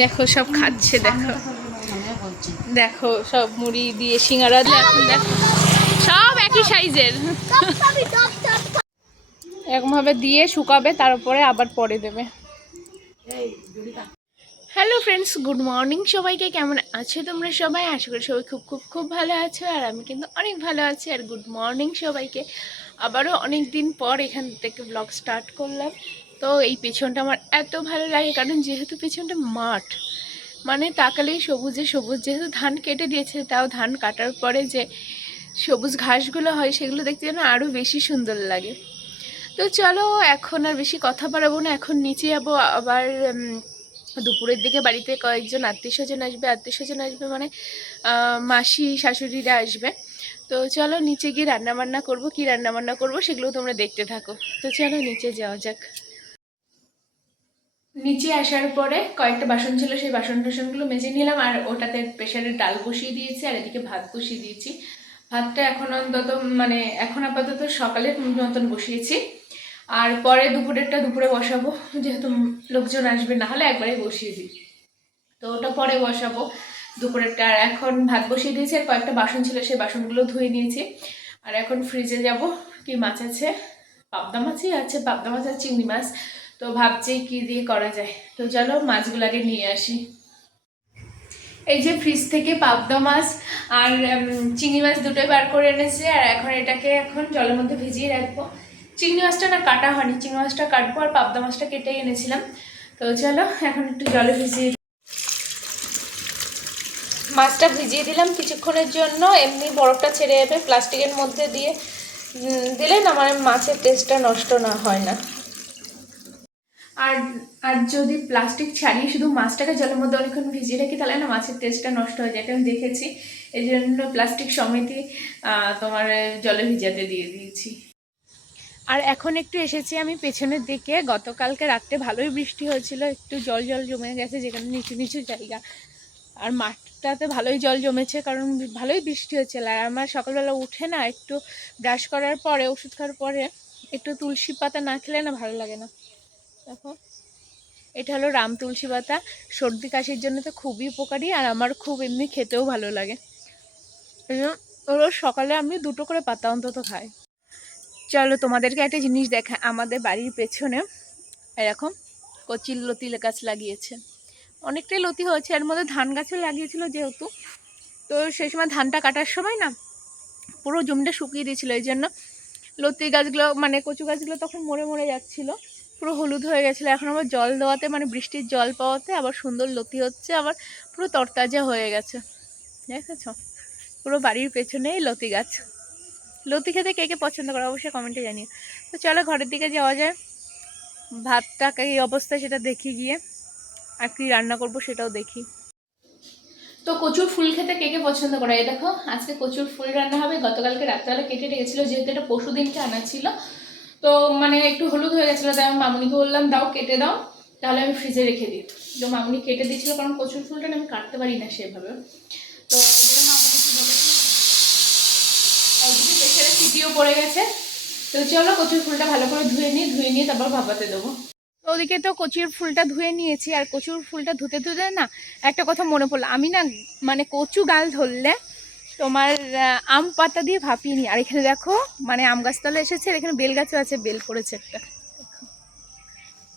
দেখো সব খাচ্ছে দেখো। দেখো সব মুড়ি দিয়ে সিঙ্গারা এখন দেখো। সব একই সাইজের। এরকমভাবে দিয়ে শুকাবে তারপরে আবার পরে দেবে। হ্যালো ফ্রেন্ডস গুড মর্নিং সবাইকে। কেমন আছো তোমরা সবাই? আশা করি সবাই খুব খুব খুব ভালো আছো আর আমি কিন্তু অনেক ভালো আছি। আর গুড মর্নিং সবাইকে। আবারও অনেক দিন পর এখান থেকে ব্লগ স্টার্ট করলাম। তো এই পেছনটা আমার এত ভালো লাগে, কারণ যেহেতু পেছনটা মাঠ মানে তাকালেই সবুজে সবুজ। যেহেতু ধান কেটে দিয়েছে, তাও ধান কাটার পরে যে সবুজ ঘাসগুলো হয়, সেগুলো দেখতে যেন আরও বেশি সুন্দর লাগে। তো চলো, এখন আর বেশি কথা বাড়াবো না, এখন নিচে যাব। আবার দুপুরের দিকে বাড়িতে কয়েকজন আত্মীয় স্বজন আসবে। আত্মীয় স্বজন আসবে মানে মাসি, শাশুড়িরা আসবে। তো চলো, নিচে গিয়ে রান্নাবান্না করব। কী রান্নাবান্না করব সেগুলো তোমরা দেখতে থাকো। তো চলো, নিচে যাওয়া যাক। নিচে আসার পরে কয়েকটা বাসন ছিল, সেই বাসন টাসনগুলো মেজে নিলাম আর ওটাতে প্রেশারে ডাল বসিয়ে দিয়েছি আর এদিকে ভাত বসিয়ে দিয়েছি। ভাতটা এখন অন্তত মানে এখন আপাতত সকালের মতন বসিয়েছি। আর পরে দুপুরেরটা দুপুরে বসাবো, যেহেতু লোকজন আসবে, না হলে একবারে বসিয়ে দিই। তো ওটা পরে বসাবো দুপুরেরটা। আর এখন ভাত বসিয়ে দিয়েছি, আর কয়েকটা বাসন ছিল, সেই বাসনগুলো ধুয়ে নিয়েছি। আর এখন ফ্রিজে যাব, কি মাছ আছে? পাবদা মাছই আছে, পাবদা মাছ আর চিংড়ি মাছ। তো ভাবছি কি দিয়ে করা যায়। তো চলো মাছগুলো আগে নিয়ে আসি। এই যে ফ্রিজ থেকে পাবদা মাছ আর চিংড়ি মাছ দুটোই বার করে এনেছে আর এখন এটাকে এখন জলের মধ্যে ভিজিয়ে রাখব। চিংড়ি মাছটা না কাটা হয়নি, চিংড়ি মাছটা কাটবো আর পাবদা মাছটা কেটে এনেছিলাম। তো চলো এখন একটু জলে ভিজিয়ে মাছটা ভিজিয়ে দিলাম কিছুক্ষণের জন্য, এমনি বরফটা ছেড়ে যাবে, প্লাস্টিকের মধ্যে দিয়ে। দিলে না মানে মাছের টেস্টটা নষ্ট না হয় না। আর আর যদি প্লাস্টিক ছাড়িয়ে শুধু মাছটাকে জলের মধ্যে অনেকক্ষণ ভিজিয়ে রাখি তাহলে না মাছের টেস্টটা নষ্ট হয়ে যায়। আমি দেখেছি এই জন্য প্লাস্টিক সমেতই আহ, তোমার জলে ভিজাতে দিয়ে দিয়েছি। আর এখন একটু এসেছি আমি পেছনের দিকে। গতকালকে রাত্রে ভালোই বৃষ্টি হয়েছিল একটু জল জল জমে গেছে যেখানে নিচু নিচু জায়গা। আর মাঠটাতে ভালোই জল জমেছে কারণ ভালোই বৃষ্টি হচ্ছিল আর আমার সকালবেলা উঠে না একটু ব্রাশ করার পরে ওষুধ খাওয়ার পরে একটু তুলসী পাতা না খেলে না ভালো লাগে না। দেখো। এটা হলো রাম তুলসী পাতা। সর্দি কাশির জন্য তো খুবই উপকারী, আর আমার খুব এমনি খেতেও ভালো লাগে। জন্য সকালে আমি দুটো করে পাতা অন্তত খাই। চলো তোমাদেরকে একটা জিনিস দেখা আমাদের বাড়ির পেছনে, এরকম কচির লতি গাছ লাগিয়েছে। অনেকটাই লতি হয়েছে, এর মধ্যে ধান গাছও লাগিয়েছিল যেহেতু। তো সেই সময় ধানটা কাটার সময় না, পুরো জমিটা শুকিয়ে দিয়েছিলো। এই জন্য লতি গাছগুলো মানে কচু গাছগুলো তখন মরে মরে যাচ্ছিল। পুরো হলুদ হয়ে গেছিল। এখন আবার জল দেওয়াতে মানে বৃষ্টির জল পাওয়াতে আবার সুন্দর লতি হচ্ছে, আবার পুরো তরতাজা হয়ে গেছে। দেখেছ? পুরো বাড়ির পেছনেই লতি গাছ। লতি খেতে কে কে পছন্দ করে অবশ্যই কমেন্টে জানিও। তো চলো ঘরের দিকে যাওয়া যায় ভাতটা এই অবস্থা সেটা দেখি গিয়ে। আর কি রান্না করব সেটাও দেখি। তো কচুর ফুল খেতে কে কে পছন্দ করে? দেখো, আজকে কচুর ফুল রান্না হবে। গতকালকে রাত্রেবেলা কেটে রেখেছিল, যেহেতু এটা পরশু দিনকে আনা ছিল। তো মানে একটু হলুদ হয়ে গেছিল, তাই আমি মামুনিকে বললাম, দাও, কেটে দাও, তাহলে আমি ফ্রিজে রেখে দিই। তো মামুনি কেটে দিয়েছিল, কারণ কচুর ফুলটা আমি কাটতে পারি না সেভাবে। তো ওই জন্য মামুনি কি একদিকে প্রেশারে সিটিও পড়ে গেছে। তো চলো, কচুর ফুলটা ভালো করে ধুয়ে নিই, ধুয়ে নিয়ে তারপর ভাপাতে দেবো। তো ওদিকে তো কচুর ফুলটা ধুয়ে নিয়েছি, আর কচুর ফুলটা ধুতে ধুতে না, একটা কথা মনে পড়ল। আমি না মানে কচু গাল ধরলে তোমার আম পাতা দিয়ে ভাপিয়ে নিই আর এখানে দেখো মানে আম গাছতলা এসেছে, আর এখানে বেল গাছও আছে, বেল পড়েছে একটা।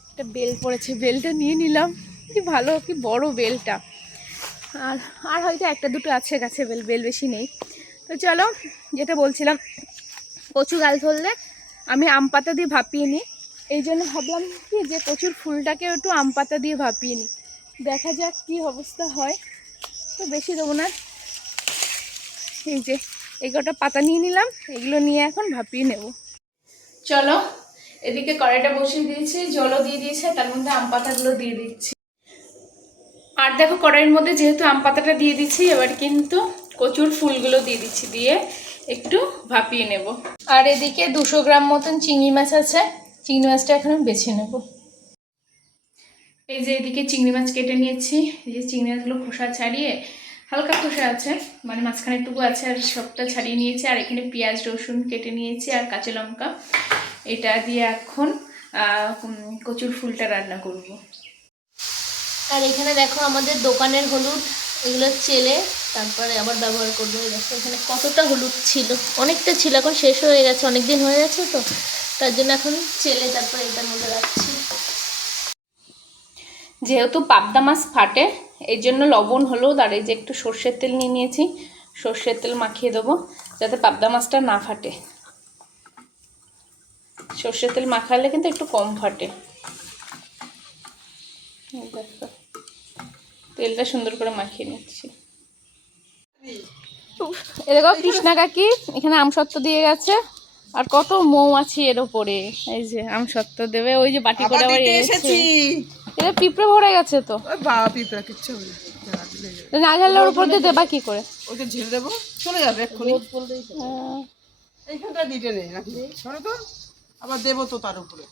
একটা বেল পড়েছে, বেলটা নিয়ে নিলাম। কি ভালো, কি বড় বেলটা। আর আর হয়তো একটা দুটো আছে গাছে, বেল বেল বেশি নেই। তো চলো, যেটা বলছিলাম, কচু গাল ধরলে আমি আম পাতা দিয়ে ভাপিয়ে নিই এই জন্য ভাবলাম কি, যে কচুর ফুলটাকে একটু আম পাতা দিয়ে ভাপিয়ে নিই দেখা যাক কী অবস্থা হয়। তো বেশি দেবো না। এই যে, এই কটা পাতা নিয়ে নিলাম, এগুলো নিয়ে এখন ভাপিয়ে নেব। চলো, এদিকে কড়াইটা বসিয়ে দিয়েছি, জলও দিয়ে দিয়েছে তার মধ্যে আম পাতাগুলো দিয়ে দিচ্ছি। আর দেখো, কড়াইয়ের মধ্যে যেহেতু আম পাতাটা দিয়ে দিচ্ছি, এবার কিন্তু কচুর ফুলগুলো দিয়ে দিচ্ছি, দিয়ে একটু ভাপিয়ে নেব। আর এদিকে দুশো গ্রাম মতন চিংড়ি মাছ আছে, চিংড়ি মাছটা এখন আমি বেছে নেব। এই যে এদিকে চিংড়ি মাছ কেটে নিয়েছি, এই যে চিংড়ি মাছগুলো খোসা ছাড়িয়ে হালকা খোসা আছে মানে মাঝখানে টুকু আছে আর সবটা ছাড়িয়ে নিয়েছি, আর এখানে পেঁয়াজ, রসুন কেটে নিয়েছি আর কাঁচা লঙ্কা। এটা দিয়ে এখন কচুর ফুলটা রান্না করব। আর এখানে দেখো আমাদের দোকানের হলুদ, এগুলো চেলে তারপরে আবার ব্যবহার করব। দেখো এখানে কতটা হলুদ ছিল। অনেকটা ছিল, এখন শেষ হয়ে গেছে অনেক দিন হয়ে গেছে তো। তার জন্য এখন চেলে তারপরে এটার মধ্যে রাখছি। যেহেতু পাবদা মাছ ফাটে এই জন্য লবণ হলুদ আর এই যে একটু সর্ষের তেল নিয়ে নিয়েছি সর্ষের তেল মাখিয়ে দেবো যাতে পাবদা মাছটা না ফাটে। সর্ষের তেল মাখালে কিন্তু একটু কম ফাটে। দেখো তেলটা সুন্দর করে মাখিয়ে নিচ্ছি। এ দেখো কৃষ্ণা কাকি এখানে আমসত্ত্ব দিয়ে গেছে। আর কত মৌমাছি এর ওপরে। এই যে আমসত্ত্ব দেবে ওই যে বাটি করে আবার এনেছে। এটা পিঁপড়ে ভরে গেছে তো। ওই বাবা পিঁপড়া কিচ্ছু হবে না। যাবে। ঝালের উপর দিয়ে দেবা কি করে? ওকে ঝেড়ে দেবো। চলে যাবে এক্ষুনি। এইখানটা দিতে নেই নাকি? সরো তো আবার দেবো তো তার উপরে।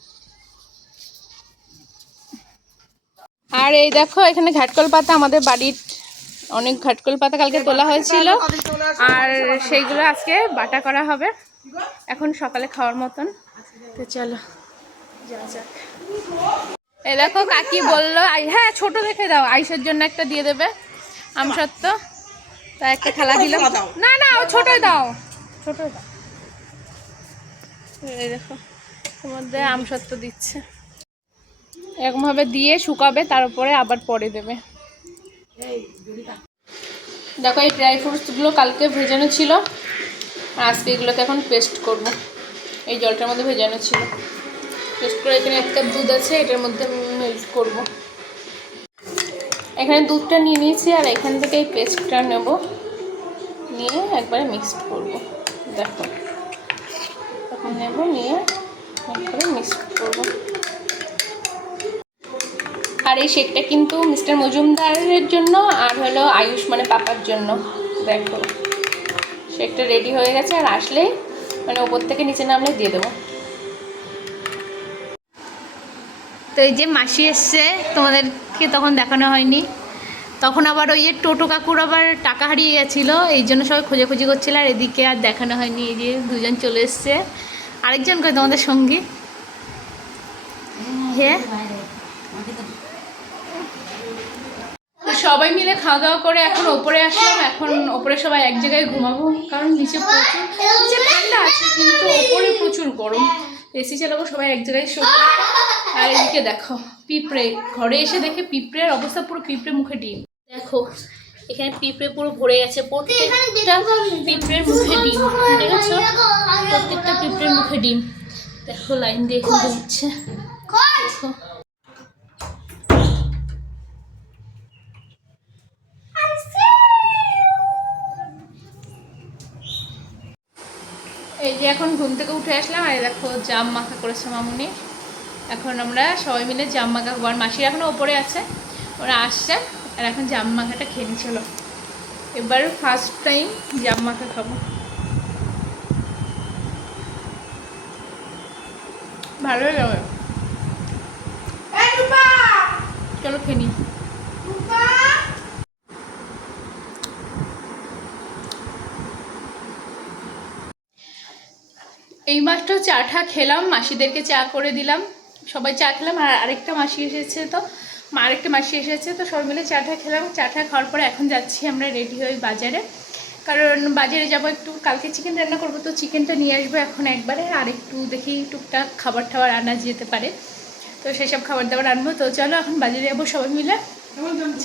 আর এই দেখো এখানে ঘাটকল পাতা আমাদের বাড়ির অনেক ঘাটকল পাতা কালকে তোলা হয়েছিল। আর সেইগুলো আজকে বাটা করা হবে। এখন সকালে খাওয়ার মতন। তো চলো যাওয়া যাক। এই দেখো কাকি বলল আই- হ্যাঁ ছোট দেখে দাও আইসের জন্য একটা দিয়ে দেবে আমসত্ত্ব তা একটা খেলা দাও। না না ও ছোটই দাও। ছোটই দাও। এই দেখো মধ্যে আমসত্ত্ব দিচ্ছে। এরকমভাবে দিয়ে শুকাবে তার উপরে আবার পরে দেবে। দেখো এই ড্রাই ফ্রুটসগুলো কালকে ভেজানো ছিল। আর আজকে এগুলোকে এখন পেস্ট করব। এই জলটার মধ্যে ভেজানো ছিল। পেস্ট করে এখানে এক কাপ দুধ আছে, এটার মধ্যে মেল্ট করব। এখানে দুধটা নিয়ে নিয়েছি আর এখান থেকে এই পেস্টটা নেব। নিয়ে একবারে মিক্সড করব। দেখো। তখন নেব, নিয়ে একবারে মিক্সড করব। আর এই শেকটা কিন্তু মিস্টার মজুমদারের জন্য আর হলো আয়ুষ মানে পাপার জন্য। দেখো। শেকটা রেডি হয়ে গেছে আর আসলেই মানে ওপর থেকে নিচে নামলে দিয়ে দেবো। তো এই যে মাসি এসছে, তোমাদেরকে তখন দেখানো হয়নি। তখন আবার ওই যে টোটো কাকুর আবার টাকা হারিয়ে গেছিল, এই জন্য সবাই খোঁজাখুঁজি করছিল, আর এদিকে আর দেখানো হয়নি, এই যে দুজন চলে এসছে। আরেকজন করে তোমাদের সঙ্গী? হ্যাঁ সবাই মিলে খাওয়া দাওয়া করে এখন ওপরে আসলাম, এখন ওপরে সবাই এক জায়গায় ঘুমাবো, কারণ নিচে প্রচুর, নিচে ঠান্ডা আছে, কিন্তু ওপরে প্রচুর গরম। এসি চালাবো, সবাই এক জায়গায় শোবো। আর এদিকে দেখো, পিঁপড়ে। ঘরে এসে দেখে পিঁপড়ের অবস্থা পুরো পিঁপড়ে মুখে ডিম। দেখো, এখানে পিঁপড়ে পুরো ভরে গেছে। প্রত্যেকটা পিঁপড়ের মুখে ডিম, দেখেছ? প্রত্যেকটা পিঁপড়ের মুখে ডিম। দেখো, লাইন দিয়ে এখানে দেখো। এই যে এখন ঘুম থেকে উঠে আসলাম, আর দেখো, জাম মাথা করেছে মামুনি। এখন আমরা সবাই মিলে জাম মাখা খাব আর মাসির এখনও ওপরে আছে ওরা আসছে আর এখন জাম মাখাটা খেয়ে নিচ্ছিল এবার ফার্স্ট টাইম জাম মাখা খাব। ভালোই লাগে। চলো খেয়ে নিই এই মাসটাও চা ঠা খেলাম মাসিদেরকে চা করে দিলাম। সবাই চা খেলাম, আর আরেকটা মাসি এসেছে তো, মা আরেকটা মাসি এসেছে তো সবাই মিলে চা ঠা খেলাম। চা ঠা খাওয়ার পরে এখন যাচ্ছি আমরা রেডি হই বাজারে। কারণ বাজারে যাব একটু, কালকে চিকেন রান্না করব তো চিকেনটা নিয়ে আসব এখন একবারে, আর একটু দেখি টুকটাক খাবার টাবার আনা যেতে পারে। তো সেসব খাবার দাবার আনব, তো চলো এখন বাজারে যাব সবাই মিলে।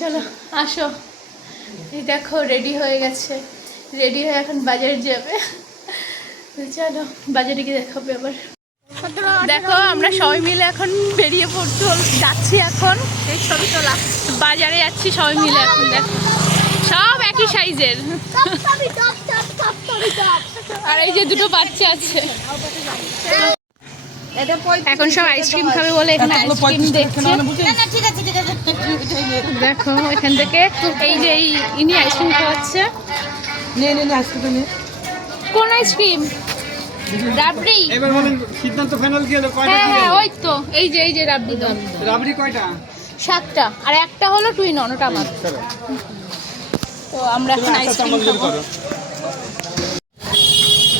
চলো, আসো। এই দেখো রেডি হয়ে গেছে। রেডি হয়ে এখন বাজারে যাবে। চলো, বাজারে গিয়ে দেখাবে আবার। দেখো আমরা সবাই মিলে এখন বেরিয়ে পড়তে যাচ্ছি এখন। এই ছবি তোলা বাজারে যাচ্ছি সবাই মিলে এখন দেখো। সব একই সাইজের। আর এই যে দুটো বাচ্চা আছে। এখন সব আইসক্রিম খাবে বলে এখানে আইসক্রিম দেখছে। দেখো এখান থেকে এই যে এই ইনি আইসক্রিম খাওয়াচ্ছে। কোন আইসক্রিম? রাবড়ি। এবার বলেন সিদ্ধান্ত ফাইনাল কি হলো? কয়টা হ্যাঁ হ্যাঁ ওই তো এই যে এই যে রাবড়ি রাবড়ি কয়টা? সাতটা। আর একটা হলো টুইন ওটা আমার। তো আমরা এখন আইসক্রিম খাব।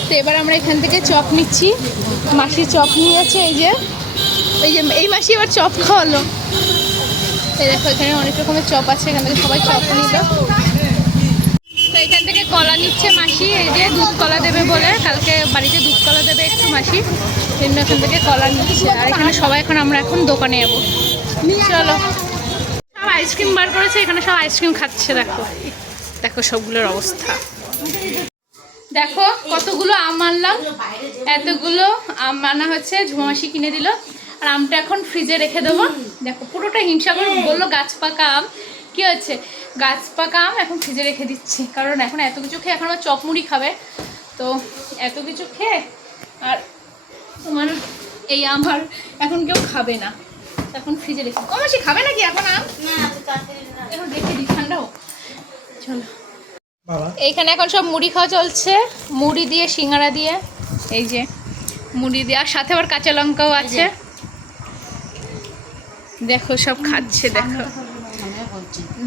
তো এবার আমরা এখান থেকে চপ নিচ্ছি। মাসি চপ নিয়েছে এই যে। এই যে এই মাসি এবার চপ খাওয়ালো। এই দেখো এখানে অনেক রকমের চপ আছে এখান থেকে সবাই চপ নিল। কলা নিচ্ছে মাসি, এই যে দুধ কলা দেবে বলে, কালকে বাড়িতে দুধ কলা দেবে একটু মাসি জন্য এখান থেকে কলা নিচ্ছে। আর এখানে সবাই এখন, আমরা এখন দোকানে যাব। চলো। সব আইসক্রিম বার করেছে, এখানে সব আইসক্রিম খাচ্ছে, দেখো। দেখো সবগুলোর অবস্থা। দেখো কতগুলো আম আনলাম। এতগুলো আম আনা হচ্ছে, ঝুমাসি কিনে দিল। আর আমটা এখন ফ্রিজে রেখে দেবো। দেখো পুরোটা হিংসা করে বলল গাছ পাকা আম। কি হচ্ছে? গাছ পাকা আম এখন ফ্রিজে রেখে দিচ্ছি। কারণ এখন এত কিছু খেয়ে এখন আবার চপমুড়ি খাবে। তো এত কিছু খেয়ে আর তোমার এই আম আর এখন কেউ খাবে না। এখন ফ্রিজে রেখে ও মাসি খাবে নাকি এখন আম? এখন রেখে দিই ঠান্ডা হোক। চলো। এইখানে এখন সব মুড়ি খাওয়া চলছে। মুড়ি দিয়ে সিঙ্গারা দিয়ে। এই যে মুড়ি দিয়ে। আর সাথে আবার কাঁচা লঙ্কাও আছে। দেখো সব খাচ্ছে দেখো।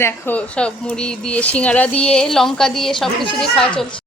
দেখো সব মুড়ি দিয়ে সিঙ্গারা দিয়ে লঙ্কা দিয়ে সব কিছু দিয়ে খাওয়া চলছে।